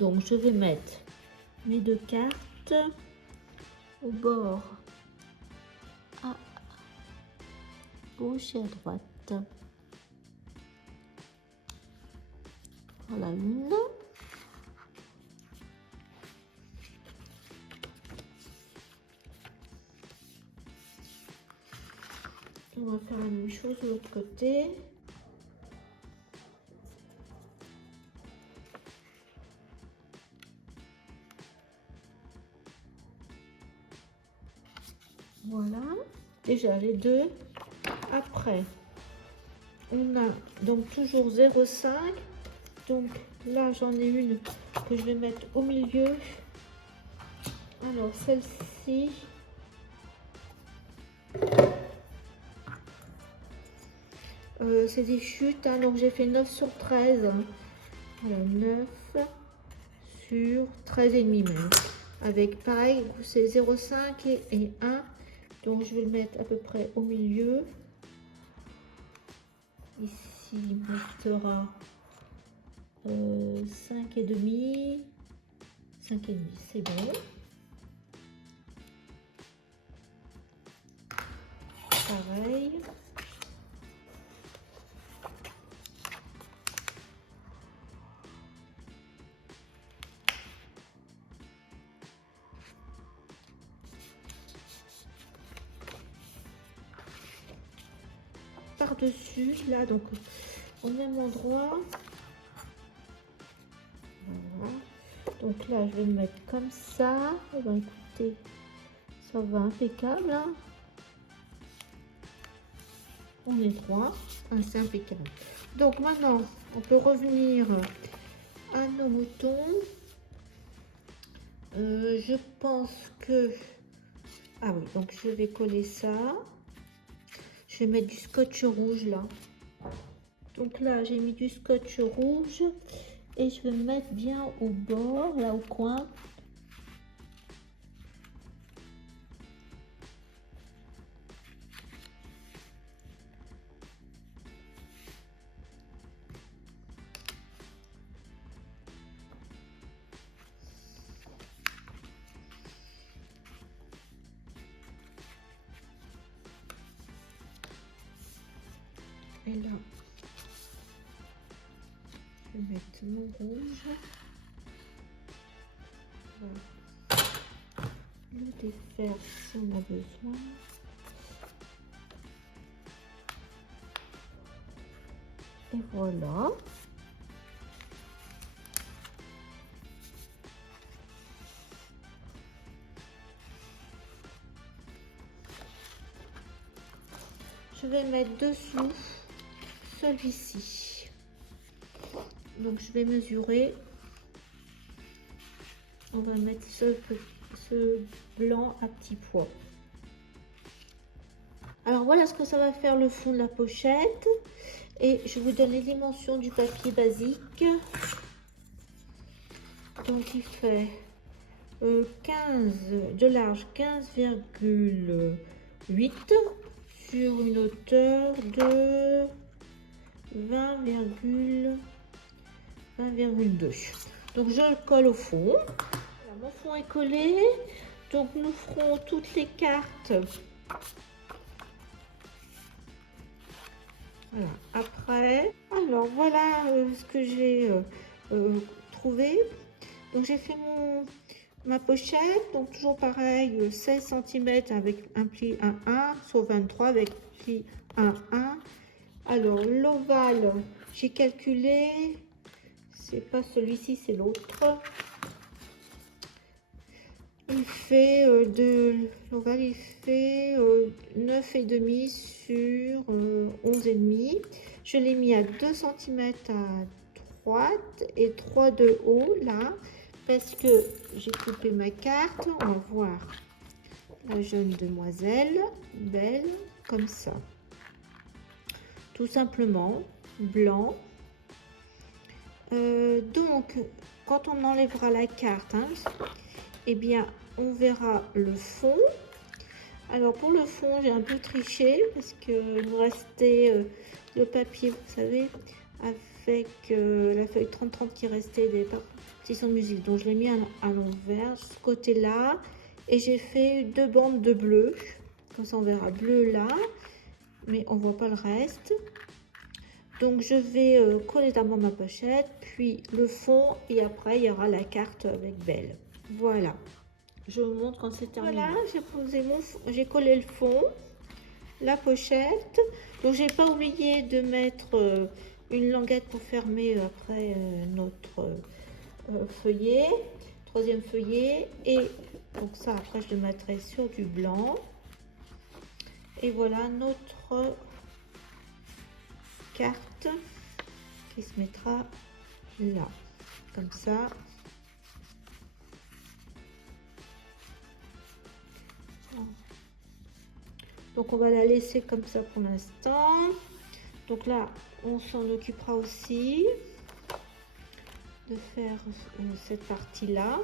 Donc je vais mettre mes deux cartes au bord, à gauche et à droite. Voilà une. On va faire la même chose de l'autre côté. Voilà, déjà les deux. Après, on a donc toujours 0,5. Donc là, j'en ai une que je vais mettre au milieu. Alors celle-ci, c'est des chutes, hein, donc j'ai fait 9 sur 13. Voilà, 9 sur 13,5 même. Avec pareil, c'est 0,5 et 1. Donc je vais le mettre à peu près au milieu. Ici, il me restera 5,5. 5,5, c'est bon. Pareil. Par-dessus, là, donc au même endroit. Voilà. Donc là, je vais le mettre comme ça. Et ben, écoutez, ça va impeccable. Hein. On est droit. Ah, c'est impeccable. Donc maintenant, on peut revenir à nos boutons. Je pense que... Ah oui, donc je vais coller ça. Je vais mettre du scotch rouge là. Donc là, j'ai mis du scotch rouge. Et je vais me mettre bien au bord, là au coin. Et là, je vais mettre mon rouge. Voilà. Le défaire si on a besoin. Et voilà. Je vais mettre dessous celui-ci. Donc je vais mesurer. On va mettre ce blanc à petits pois. Alors voilà ce que ça va faire le fond de la pochette. Et je vous donne les dimensions du papier basique. Donc il fait 15 de large, 15,8 sur une hauteur de 20,2. Donc je le colle au fond. Voilà, mon fond est collé. Donc nous ferons toutes les cartes. Voilà, après. Alors voilà ce que j'ai trouvé. Donc j'ai fait ma pochette, donc toujours pareil, 16 cm avec un pli 1,1, sur 23 avec pli 1,1. Alors l'ovale, j'ai calculé, c'est pas celui-ci, c'est l'autre. Il fait l'ovale, il fait 9,5 sur 11,5. Je l'ai mis à 2 cm à droite et 3 de haut là. Parce que j'ai coupé ma carte, on va voir la jeune demoiselle, belle, comme ça. Tout simplement, blanc. Donc, quand on enlèvera la carte, hein, eh bien, on verra le fond. Alors, pour le fond, j'ai un peu triché parce qu'il me restait le papier, vous savez, avec la feuille 30-30 qui restait des partitions de musique. Donc je l'ai mis à l'envers, ce côté-là. Et j'ai fait 2 bandes de bleu. Comme ça on verra bleu là. Mais on voit pas le reste. Donc je vais coller d'abord ma pochette, puis le fond. Et après il y aura la carte avec Belle. Voilà. Je vous montre quand c'est terminé. Voilà, j'ai collé le fond, la pochette. Donc j'ai pas oublié de mettre une languette pour fermer après notre feuillet, troisième feuillet. Et donc ça après je le mettrai sur du blanc. Et voilà notre carte qui se mettra là, comme ça. Donc on va la laisser comme ça pour l'instant. Donc là on s'en occupera aussi de faire cette partie là,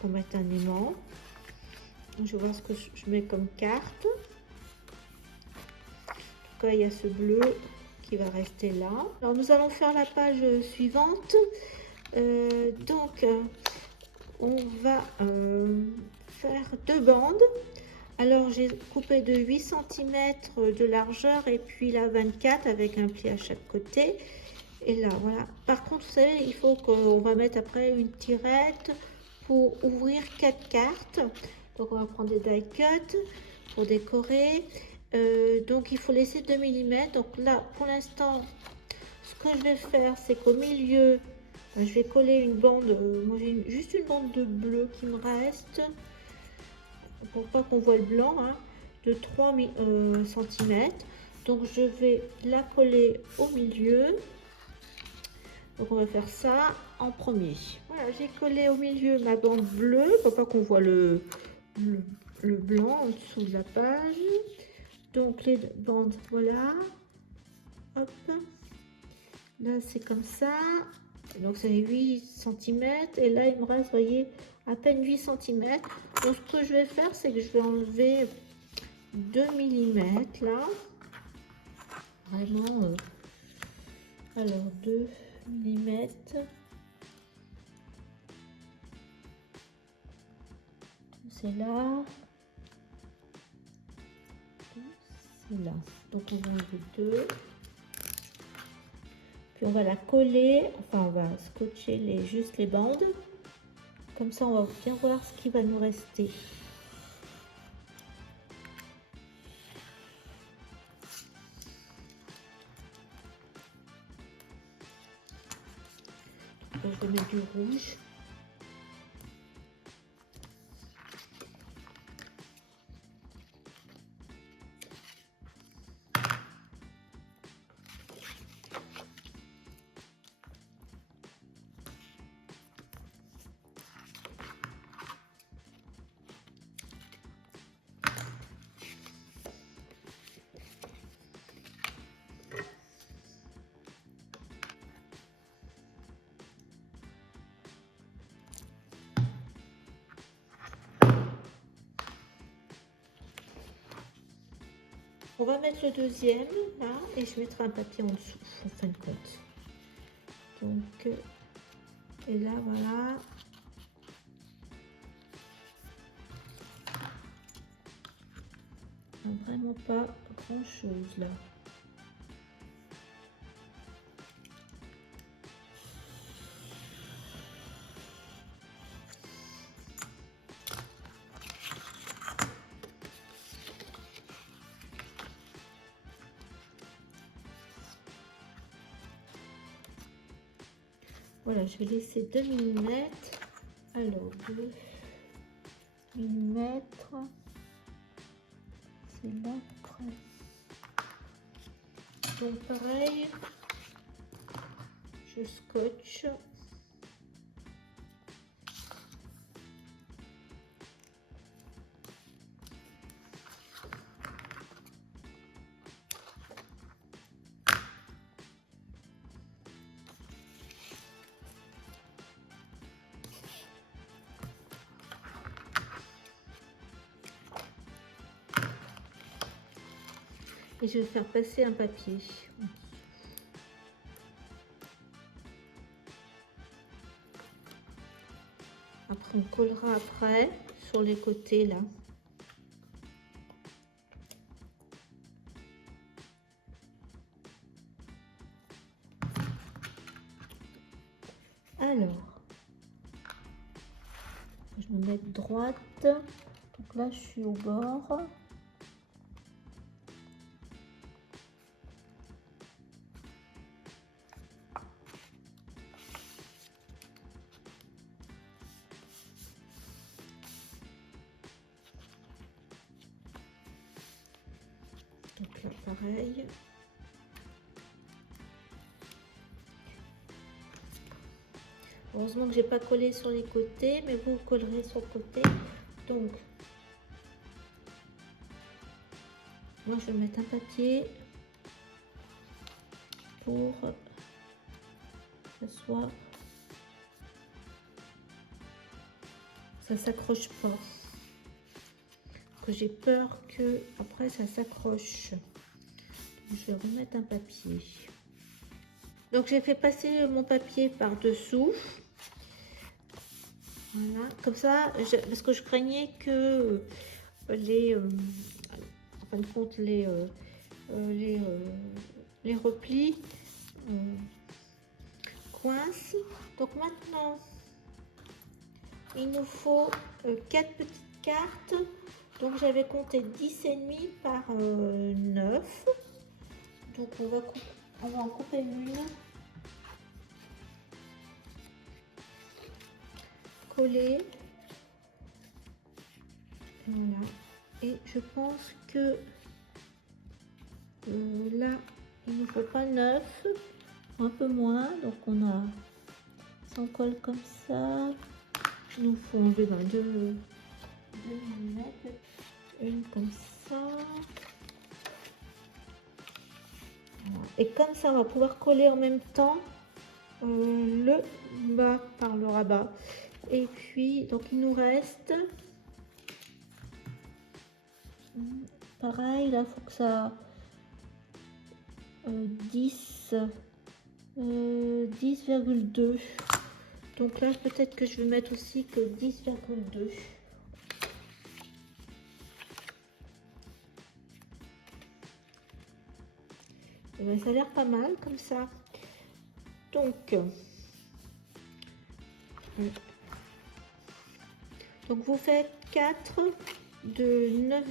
qu'on mette un aimant. Je vais voir ce que je mets comme carte. En tout cas il y a ce bleu qui va rester là. Alors nous allons faire la page suivante. On va faire 2 bandes. Alors j'ai coupé de 8 cm de largeur et puis là 24 avec un pli à chaque côté. Et là voilà. Par contre vous savez il faut qu'on va mettre après une tirette pour ouvrir 4 cartes. Donc on va prendre des die cut pour décorer. Donc il faut laisser 2 mm. Donc là pour l'instant ce que je vais faire c'est qu'au milieu je vais coller une bande. Moi j'ai juste une bande de bleu qui me reste pour pas qu'on voit le blanc, hein, de 3 cm. Donc je vais la coller au milieu. Donc on va faire ça en premier. Voilà, j'ai collé au milieu ma bande bleue pour pas qu'on voit le blanc en dessous de la page. Donc les bandes, voilà. Hop. Là c'est comme ça. Donc c'est 8 cm. Et là il me reste, voyez, à peine 8 cm. Donc ce que je vais faire, c'est que je vais enlever 2 mm là. Vraiment. Alors 2 mm. C'est là. C'est là. Donc on va enlever 2. Puis on va la coller, enfin on va scotcher juste les bandes. Comme ça on va bien voir ce qui va nous rester. Donc, je vais mettre du rouge. On va mettre le deuxième là et je mettrai un papier en dessous en fin de compte. Donc, et là voilà. Vraiment pas grand chose là. Voilà, je vais laisser 2 mm. Alors 2 mm. C'est là près. Donc pareil, je scotche. et je vais faire passer un papier. Après, on collera après sur les côtés là. Alors, je me mets droite. Donc là, je suis au bord. Donc là, pareil. Heureusement que j'ai pas collé sur les côtés, mais vous collerez sur le côté. Donc, moi je vais mettre un papier pour que ça s'accroche pas. Que j'ai peur que après ça s'accroche. Je vais remettre un papier. Donc j'ai fait passer mon papier par dessous. Voilà, comme ça, parce que je craignais que en fin de compte, les replis coincent. Donc maintenant, il nous faut 4 petites cartes. Donc j'avais compté 10,5 par 9. Donc on va en couper une. Coller. Voilà. Et je pense que là, il ne faut pas 9, un peu moins. Donc on a, si on colle comme ça, il nous faut enlever 2 mm, une comme ça. Voilà. Et comme ça, on va pouvoir coller en même temps le bas par le rabat. Et puis, donc il nous reste, pareil, là, il faut que ça 10,2. Donc là, peut-être que je vais mettre aussi que 10,2. Et bien, ça a l'air pas mal comme ça. Donc vous faites 4 de 9,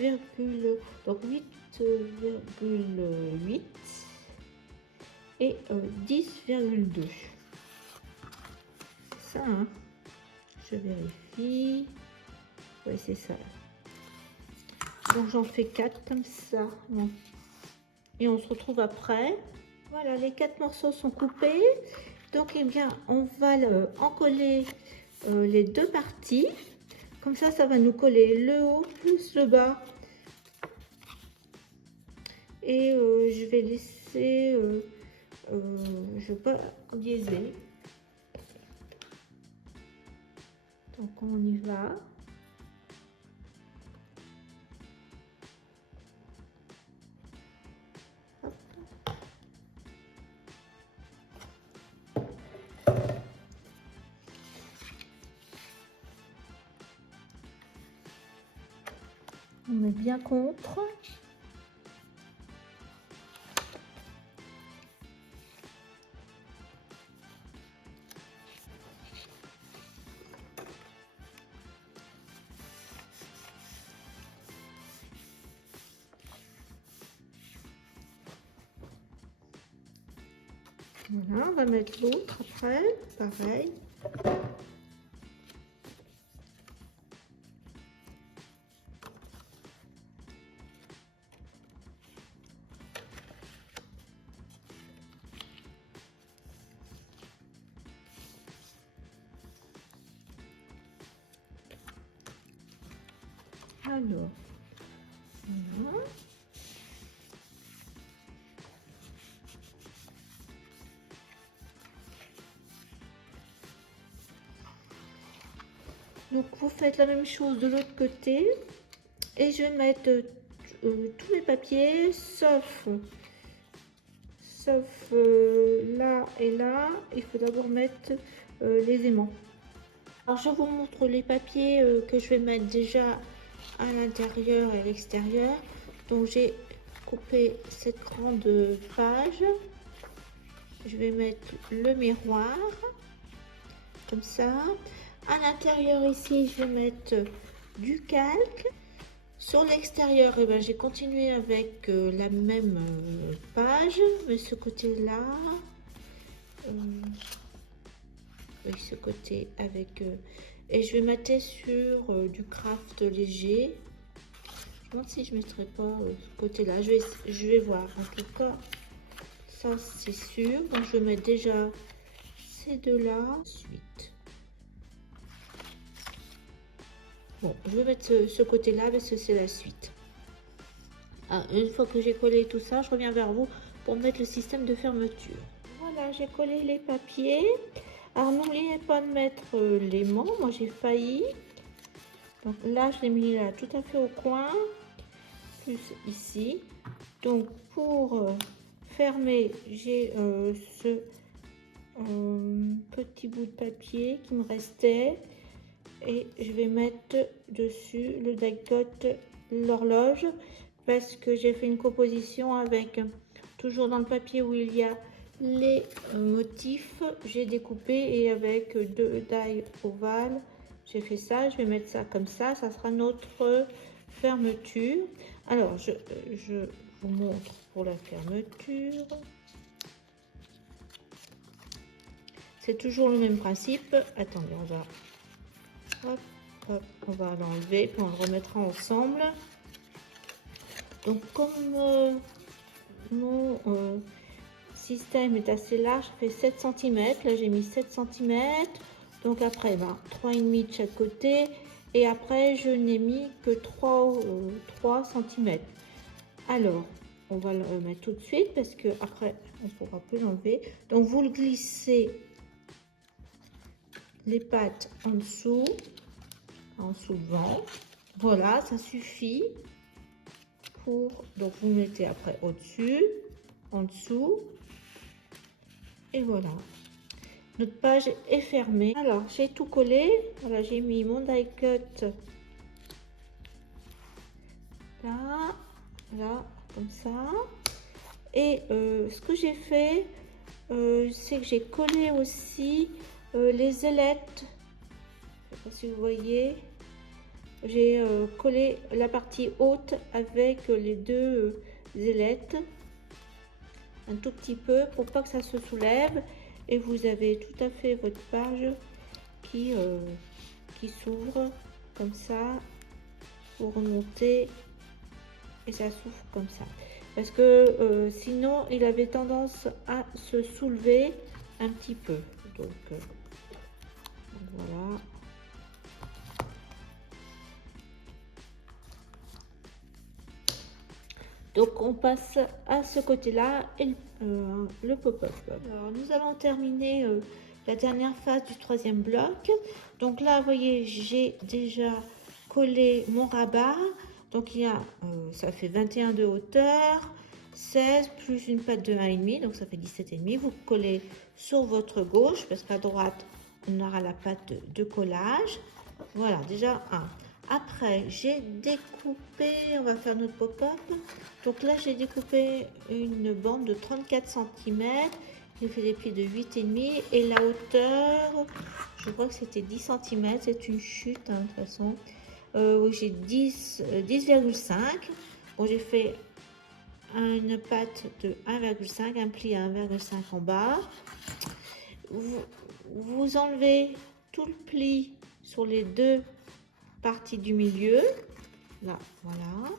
donc 8,8 et 10,2. Ça, hein. Je vérifie. Oui, c'est ça. Donc j'en fais 4 comme ça. Bon. Et on se retrouve après. Voilà, les 4 morceaux sont coupés. Donc, eh bien, on va en coller les 2 parties. Comme ça, ça va nous coller le haut plus le bas. Et je vais laisser, je vais pas biaiser. Donc, on y va. On met bien contre. Voilà, on va mettre l'autre après, pareil. Alors, voilà. Donc vous faites la même chose de l'autre côté et je vais mettre tous les papiers, sauf là et là. Il faut d'abord mettre les aimants. Alors je vous montre les papiers que je vais mettre déjà à l'intérieur et à l'extérieur. Donc j'ai coupé cette grande page. Je vais mettre le miroir comme ça. À l'intérieur ici, je vais mettre du calque. Sur l'extérieur, eh ben, j'ai continué avec la même page, mais ce côté-là, oui, ce côté avec... et je vais mettre sur du craft léger. Je me demande si je ne mettrai pas ce côté-là. Je vais voir. En tout cas, ça c'est sûr. Donc je vais mettre déjà ces deux-là. Ensuite, bon, je vais mettre ce côté-là parce que c'est la suite. Une fois que j'ai collé tout ça, je reviens vers vous pour mettre le système de fermeture. Voilà, j'ai collé les papiers. Alors n'oubliez pas de mettre l'aimant. Moi j'ai failli. Donc là, je l'ai mis là tout à fait au coin, plus ici. Donc pour fermer, j'ai ce petit bout de papier qui me restait. Et je vais mettre dessus le die-cut, l'horloge, parce que j'ai fait une composition avec, toujours dans le papier où il y a les motifs, j'ai découpé et avec deux die ovales, j'ai fait ça. Je vais mettre ça comme ça sera notre fermeture. Alors je vous montre pour la fermeture. C'est toujours le même principe. Attendez, on va... Hop, hop, on va l'enlever, puis on le remettra ensemble. Donc comme mon système est assez large, je fais 7 cm. Là j'ai mis 7 cm. Donc après, 3,5 de chaque côté. Et après, je n'ai mis que 3 cm. Alors, on va le mettre tout de suite parce que après, on ne pourra plus l'enlever. Donc vous le glissez les pattes en dessous, en soulevant. Voilà, ça suffit pour... Donc vous mettez après au-dessus, en dessous, et voilà. Notre page est fermée. Alors j'ai tout collé. Voilà, j'ai mis mon die cut là, là, comme ça. Et ce que j'ai fait, c'est que j'ai collé aussi les ailettes. Je ne sais pas si vous voyez. J'ai collé la partie haute avec les deux ailettes un tout petit peu pour pas que ça se soulève, et vous avez tout à fait votre page qui s'ouvre comme ça. Vous remontez et ça s'ouvre comme ça, parce que sinon il avait tendance à se soulever un petit peu. Donc voilà. Donc on passe à ce côté-là et le pop-up. Alors nous allons terminer la dernière phase du troisième bloc. Donc là, vous voyez, j'ai déjà collé mon rabat. Donc il y a, ça fait 21 de hauteur, 16 plus une patte de 1,5, donc ça fait 17,5. Vous collez sur votre gauche parce qu'à droite, on aura la patte de collage. Voilà, déjà un. Après, j'ai découpé, on va faire notre pop-up. Donc là, j'ai découpé une bande de 34 cm. J'ai fait des plis de 8,5 et la hauteur, je crois que c'était 10 cm. C'est une chute, hein, de toute façon. Oui, j'ai 10,5. Bon, j'ai fait une patte de 1,5, un pli à 1,5 en bas. Vous enlevez tout le pli sur les deux partie du milieu, là, voilà,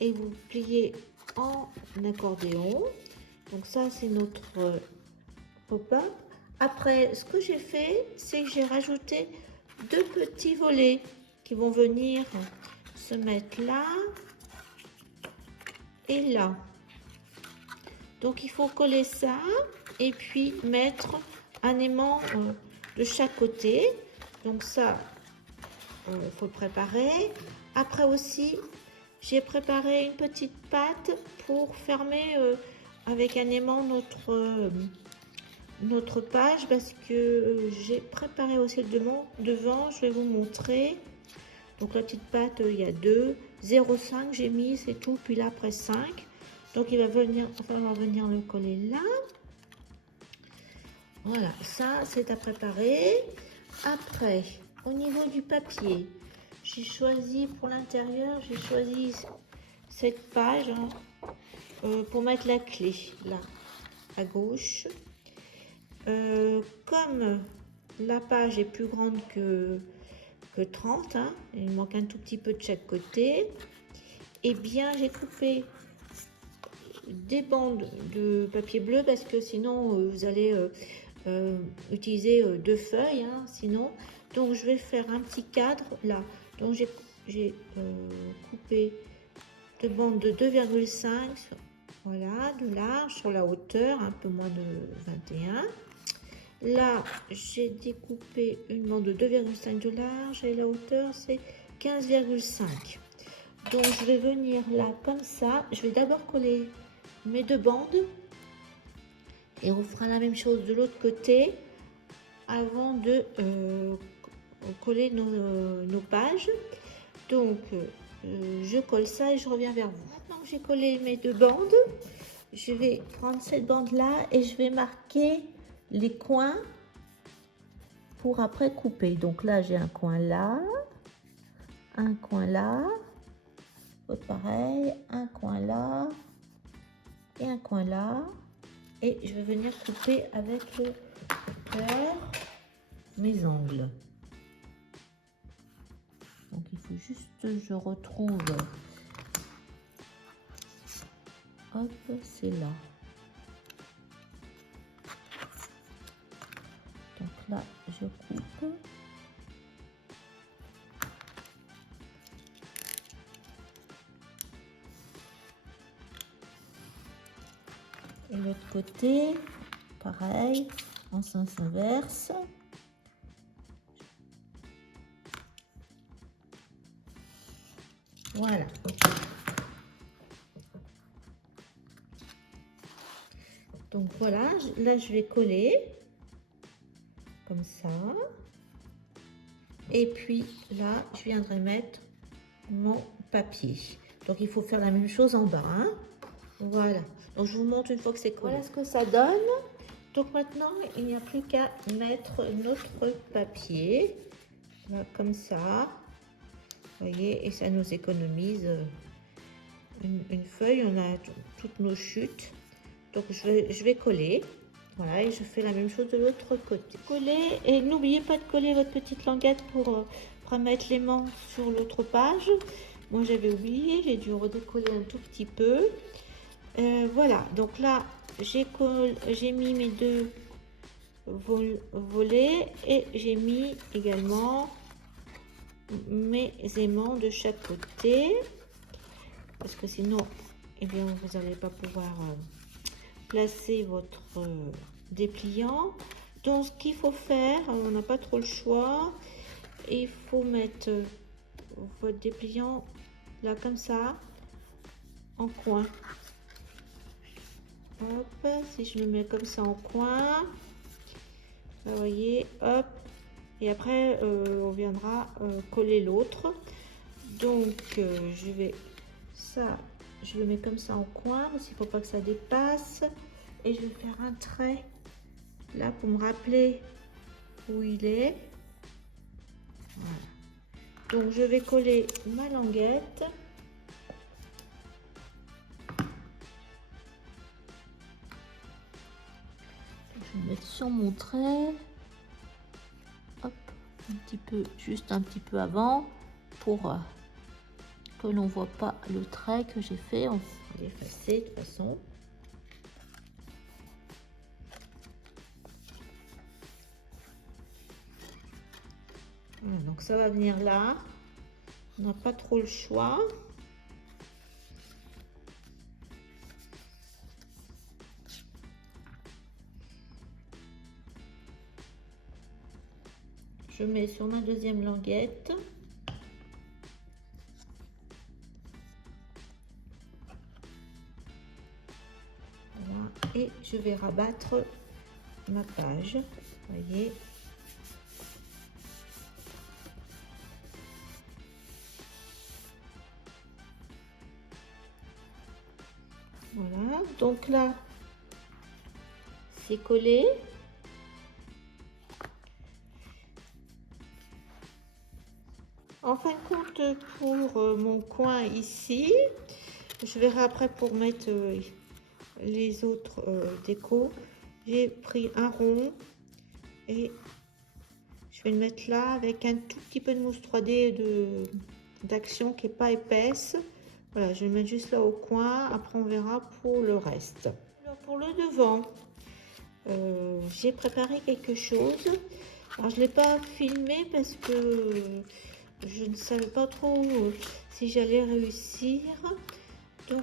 et vous pliez en accordéon. Donc ça, c'est notre pop-up. Après, ce que j'ai fait, c'est que j'ai rajouté deux petits volets qui vont venir se mettre là et là. Donc il faut coller ça et puis mettre un aimant de chaque côté. Donc ça, il faut le préparer. Après aussi, j'ai préparé une petite pâte pour fermer avec un aimant notre page parce que j'ai préparé aussi le devant. Je vais vous montrer. Donc la petite pâte, il y a 2, 0,5 j'ai mis, c'est tout. Puis là après 5. Donc il va falloir venir le coller là. Voilà, ça c'est à préparer. Après, au niveau du papier, j'ai choisi pour l'intérieur, j'ai choisi cette page hein, pour mettre la clé là à gauche. Comme la page est plus grande que 30, hein, il manque un tout petit peu de chaque côté, et bien j'ai coupé des bandes de papier bleu parce que sinon vous allez utiliser 2 feuilles, hein, sinon. Donc je vais faire un petit cadre là. Donc j'ai coupé 2 bandes de 2,5 voilà, de large sur la hauteur, un peu moins de 21. Là, j'ai découpé une bande de 2,5 de large et la hauteur c'est 15,5. Donc je vais venir là comme ça. Je vais d'abord coller mes 2 bandes et on fera la même chose de l'autre côté avant de coller nos pages. Donc je colle ça et je reviens vers vous. Maintenant que j'ai collé mes 2 bandes, je vais prendre cette bande là et je vais marquer les coins pour après couper. Donc là j'ai un coin là, un coin là, pareil, un coin là et un coin là, et je vais venir couper avec le cœur mes angles. Donc il faut juste je retrouve, hop, c'est là. Donc là je coupe. Et l'autre côté, pareil, en sens inverse. Voilà. Donc voilà, là je vais coller comme ça. Et puis là, je viendrai mettre mon papier. Donc il faut faire la même chose en bas, hein. Voilà. Donc je vous montre une fois que c'est collé. Voilà ce que ça donne. Donc maintenant, il n'y a plus qu'à mettre notre papier. Là, comme ça. Vous voyez, et ça nous économise une feuille. On a toutes nos chutes. Donc je vais coller. Voilà, et je fais la même chose de l'autre côté. Coller, et n'oubliez pas de coller votre petite languette pour remettre l'aimant sur l'autre page. Moi j'avais oublié, j'ai dû redécoller un tout petit peu. Voilà, donc là j'ai mis mes 2 volets et j'ai mis également mes aimants de chaque côté, parce que sinon eh bien vous n'allez pas pouvoir placer votre dépliant. Donc ce qu'il faut faire, on n'a pas trop le choix, il faut mettre votre dépliant là comme ça en coin. Hop, si je le mets comme ça en coin, vous voyez, hop, et après on viendra coller l'autre. Donc je vais je le mets comme ça en coin parce qu'il ne faut pas que ça dépasse, et je vais faire un trait là pour me rappeler où il est. Voilà. Donc je vais coller ma languette. Je vais mettre sur mon trait, hop, un petit peu, juste un petit peu avant, pour que l'on voit pas le trait que j'ai fait. On va l'effacer de toute façon. Voilà, donc ça va venir là, on n'a pas trop le choix. Je mets sur ma deuxième languette. je vais rabattre ma page, vous voyez. Voilà, donc là, c'est collé. En fin de compte, pour mon coin ici, je verrai après pour mettre les autres décos. J'ai pris un rond et je vais le mettre là avec un tout petit peu de mousse 3D d'action qui n'est pas épaisse. Voilà, je vais le mettre juste là au coin. Après, on verra pour le reste. Alors, pour le devant, j'ai préparé quelque chose. Alors, je ne l'ai pas filmé parce que je ne savais pas trop si j'allais réussir. Donc,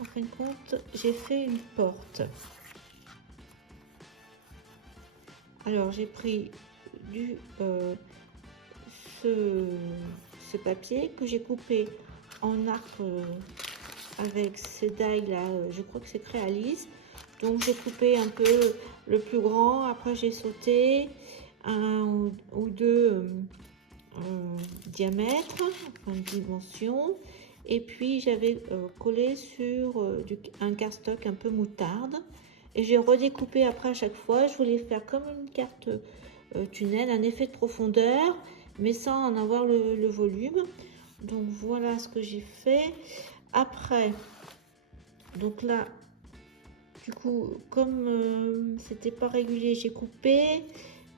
en fin de compte, j'ai fait une porte. Alors, j'ai pris ce papier que j'ai coupé en arc avec ces die là, je crois que c'est Créalise. Donc, j'ai coupé un peu le plus grand. Après, j'ai sauté un ou deux diamètres, enfin dimension. Et puis, j'avais collé sur un cardstock un peu moutarde. Et j'ai redécoupé après à chaque fois. Je voulais faire comme une carte tunnel, un effet de profondeur, mais sans en avoir le volume. Donc voilà ce que j'ai fait. Après, donc là, du coup, comme c'était pas régulier, j'ai coupé.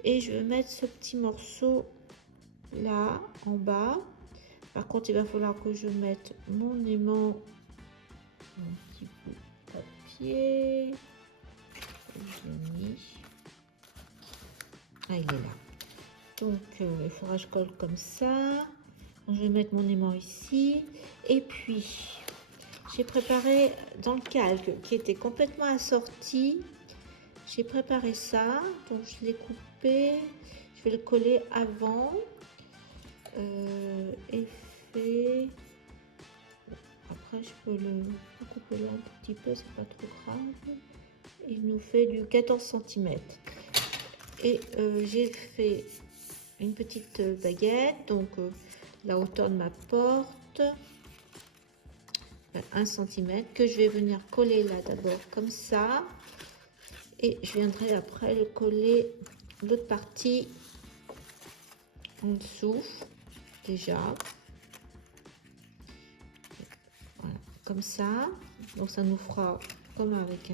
Et je vais mettre ce petit morceau là, en bas. Par contre, il va falloir que je mette mon aimant, un petit bout de papier. Je l'ai mis. Ah, il est là. Donc, il faudra que je colle comme ça. Donc, je vais mettre mon aimant ici. Et puis, j'ai préparé dans le calque qui était complètement assorti. J'ai préparé ça. Donc, je l'ai coupé. Je vais le coller avant. Effet. Après, je peux le couper là un tout petit peu. C'est pas trop grave. Il nous fait du 14 cm. Et j'ai fait une petite baguette, donc la hauteur de ma porte, 1 cm, que je vais venir coller là d'abord comme ça. Et je viendrai après le coller l'autre partie en dessous, déjà. Voilà, comme ça. Donc ça nous fera comme avec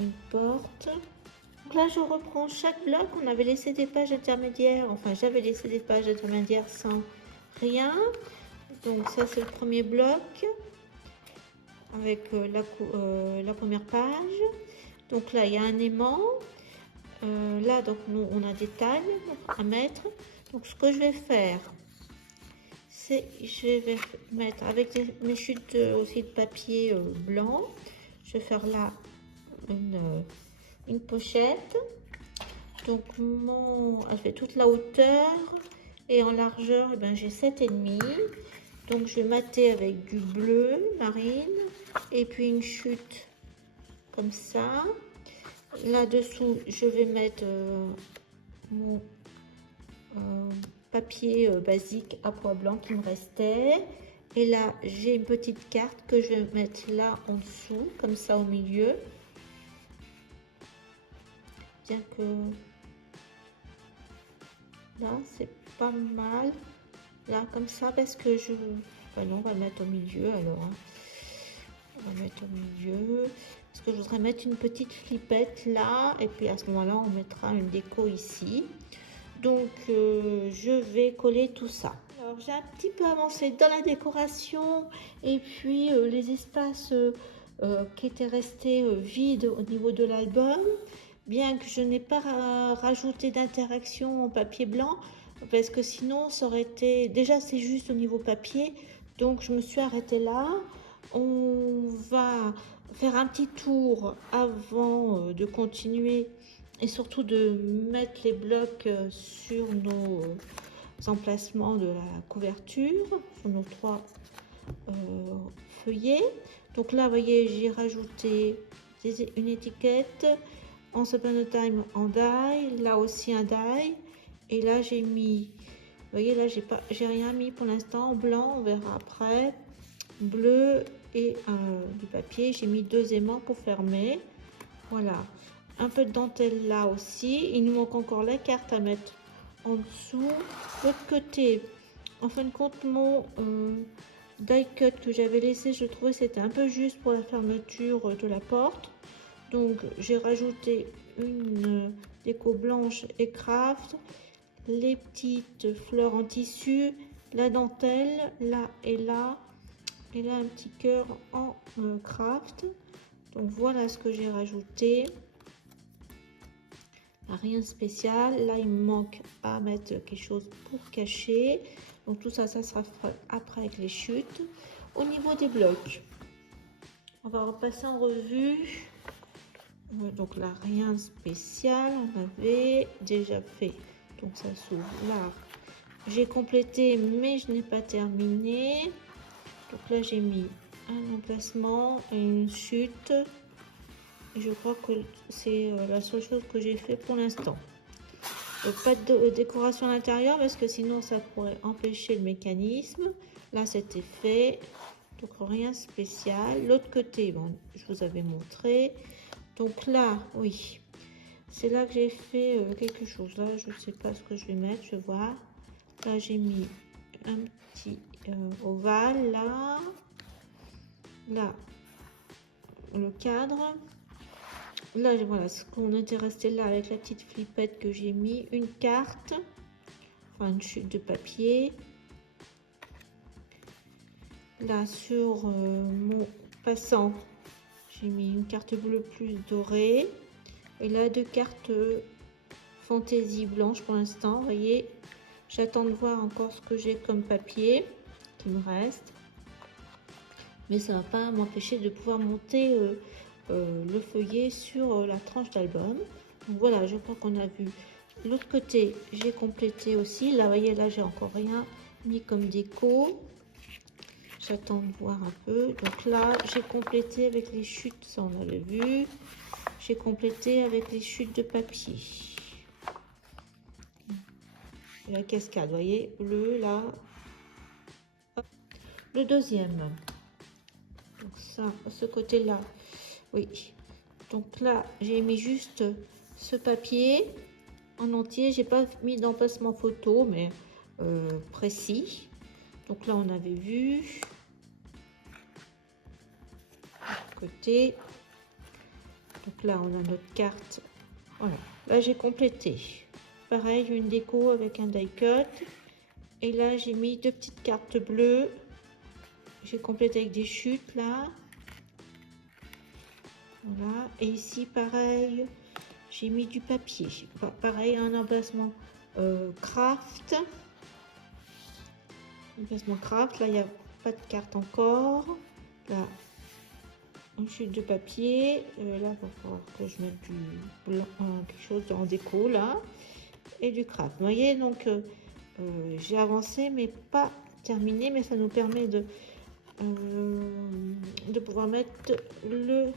une porte. Donc là, je reprends chaque bloc. On avait laissé des pages intermédiaires. Enfin, j'avais laissé des pages intermédiaires sans rien. Donc ça, c'est le premier bloc avec la première page. Donc là, il y a un aimant. Là, donc nous, on a des tailles à mettre. Donc ce que je vais faire, c'est je vais mettre avec mes chutes aussi de papier blanc. Je vais faire là une pochette. Donc elle fait toute la hauteur et en largeur, et ben, j'ai 7,5. Donc je vais mater avec du bleu marine et puis une chute comme ça. Là dessous, je vais mettre mon papier basique à pois blanc qui me restait. Et là, j'ai une petite carte que je vais mettre là en dessous, comme ça au milieu. Bien que là, c'est pas mal. Là, comme ça, parce que je... Ben non, on va le mettre au milieu alors. Hein. On va mettre au milieu. Parce que je voudrais mettre une petite flippette là. Et puis à ce moment-là, on mettra une déco ici. Donc, je vais coller tout ça. Alors, j'ai un petit peu avancé dans la décoration. Et puis, les espaces qui étaient restés vides au niveau de l'album. Bien que je n'ai pas rajouté d'interaction en papier blanc, parce que sinon ça aurait été... Déjà c'est juste au niveau papier, donc je me suis arrêtée là. On va faire un petit tour avant de continuer et surtout de mettre les blocs sur nos emplacements de la couverture, sur nos 3 feuillets. Donc là, vous voyez, j'ai rajouté une étiquette. Once Upon a Time en die, là aussi un die. Et là j'ai mis, vous voyez là j'ai rien mis pour l'instant, blanc, on verra après, bleu et du papier. J'ai mis 2 aimants pour fermer. Voilà, un peu de dentelle là aussi. Il nous manque encore la carte à mettre en dessous. L'autre côté, en fin de compte, mon die cut que j'avais laissé, je trouvais c'était un peu juste pour la fermeture de la porte. Donc j'ai rajouté une déco blanche et craft, les petites fleurs en tissu, la dentelle là, et là un petit cœur en craft. Donc voilà ce que j'ai rajouté. Rien de spécial. Là il me manque à mettre quelque chose pour cacher. Donc tout ça, ça sera après avec les chutes. Au niveau des blocs, on va repasser en revue. Donc là, rien de spécial. On avait déjà fait. Donc ça s'ouvre là. J'ai complété, mais je n'ai pas terminé. Donc là, j'ai mis un emplacement et une chute. Et je crois que c'est la seule chose que j'ai fait pour l'instant. Pas de décoration à l'intérieur parce que sinon ça pourrait empêcher le mécanisme. Là c'était fait, donc rien de spécial. L'autre côté, bon, je vous avais montré. Donc là, oui, c'est là que j'ai fait quelque chose. Là, je ne sais pas ce que je vais mettre, je vais voir. Là, j'ai mis un petit ovale, là, le cadre. Là, voilà ce qu'on était resté là avec la petite flippette que j'ai mis, une carte, enfin une chute de papier. Là, sur mon passant, j'ai mis une carte bleue plus dorée. Et là, 2 cartes fantaisie blanche pour l'instant. Vous voyez, j'attends de voir encore ce que j'ai comme papier qui me reste. Mais ça ne va pas m'empêcher de pouvoir monter le feuillet sur la tranche d'album. Donc voilà, je crois qu'on a vu. L'autre côté, j'ai complété aussi. Là, vous voyez, là, j'ai encore rien mis comme déco. J'attends de voir un peu. Donc là, j'ai complété avec les chutes, ça on avait vu. J'ai complété avec les chutes de papier. Et la cascade, vous voyez, bleu là. Le deuxième. Donc ça, ce côté-là, oui. Donc là, j'ai mis juste ce papier en entier. J'ai pas mis d'emplacement photo, mais précis. Donc là, on avait vu. Côté. Donc là, on a notre carte. Voilà. Là, j'ai complété. Pareil, une déco avec un die cut. Et là, j'ai mis 2 petites cartes bleues. J'ai complété avec des chutes là. Voilà. Et ici, pareil, j'ai mis du papier. Pareil, un emplacement craft. Emplacement craft. Là, il n'y a pas de carte encore. Là, une chute de papier. Là, il va falloir que je mette du blanc, quelque chose en déco là. Et du craft. Vous voyez, donc j'ai avancé, mais pas terminé. Mais ça nous permet de pouvoir mettre le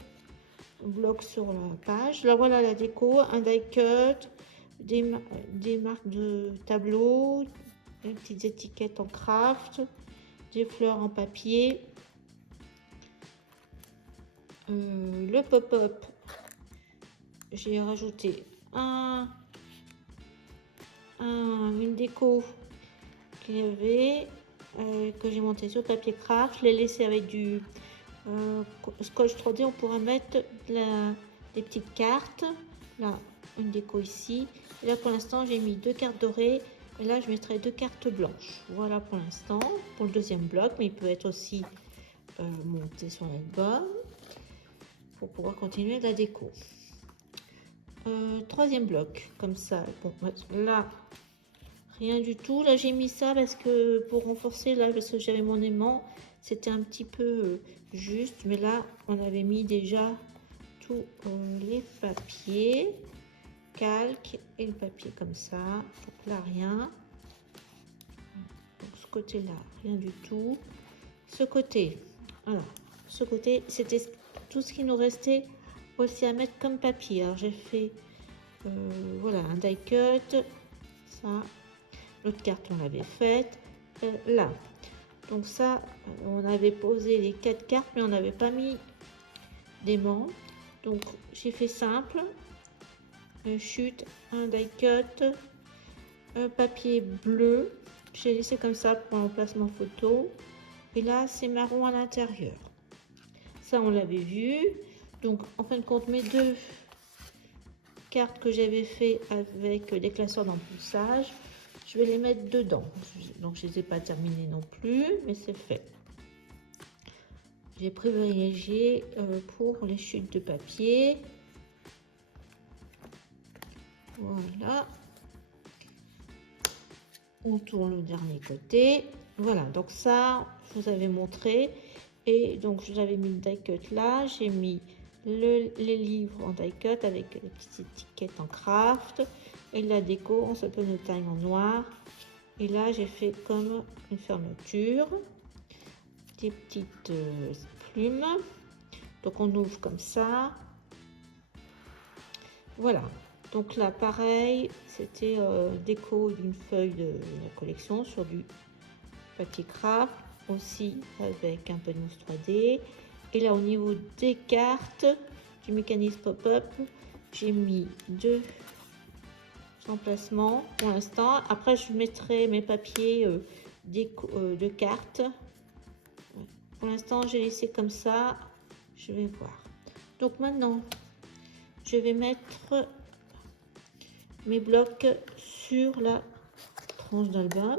bloc sur la page. Là, voilà la déco, un die cut, des marques de tableau, des petites étiquettes en craft, des fleurs en papier. Le pop-up, j'ai rajouté une déco qu'il y avait, que j'ai monté sur papier craft. Je l'ai laissé avec du scotch 3D. On pourra mettre des petites cartes. Là, une déco ici. Et là, pour l'instant, j'ai mis 2 cartes dorées. Et là, je mettrai 2 cartes blanches. Voilà pour l'instant, pour le deuxième bloc. Mais il peut être aussi monté sur l'album pour pouvoir continuer la déco. Troisième bloc, comme ça. Bon, là, rien du tout. Là, j'ai mis ça parce que pour renforcer, là, parce que j'avais mon aimant, c'était un petit peu juste. Mais là, on avait mis déjà tous les papiers, calque et le papier comme ça. Donc là, rien. Donc, ce côté-là, rien du tout. Ce côté, voilà. Ce côté, c'était tout ce qui nous restait aussi à mettre comme papier. Alors j'ai fait voilà un die cut, ça, l'autre carte on l'avait faite là. Donc ça, on avait posé les 4 cartes, mais on n'avait pas mis d'aimant. Donc j'ai fait simple, chute, un die cut, un papier bleu. J'ai laissé comme ça pour l'emplacement photo. Et là, c'est marron à l'intérieur. Ça, on l'avait vu. Donc, en fin de compte, mes 2 cartes que j'avais fait avec des classeurs d'emplissage, je vais les mettre dedans. Donc, je ne les ai pas terminées non plus, mais c'est fait. J'ai privilégié pour les chutes de papier. Voilà. On tourne le dernier côté. Voilà, donc ça, je vous avais montré. Et donc, j'avais mis le die cut là. J'ai mis les livres en die cut avec les petites étiquettes en craft. Et la déco en Open Time en noir. Et là, j'ai fait comme une fermeture. Des petites plumes. Donc, on ouvre comme ça. Voilà. Donc là, pareil, c'était déco d'une feuille de la collection sur du papier craft, aussi avec un peu de mousse 3D. Et là, au niveau des cartes du mécanisme pop-up, j'ai mis 2 emplacements pour l'instant. Après, je mettrai mes papiers de cartes. Pour l'instant, j'ai laissé comme ça. Je vais voir. Donc maintenant, je vais mettre mes blocs sur la tranche d'album.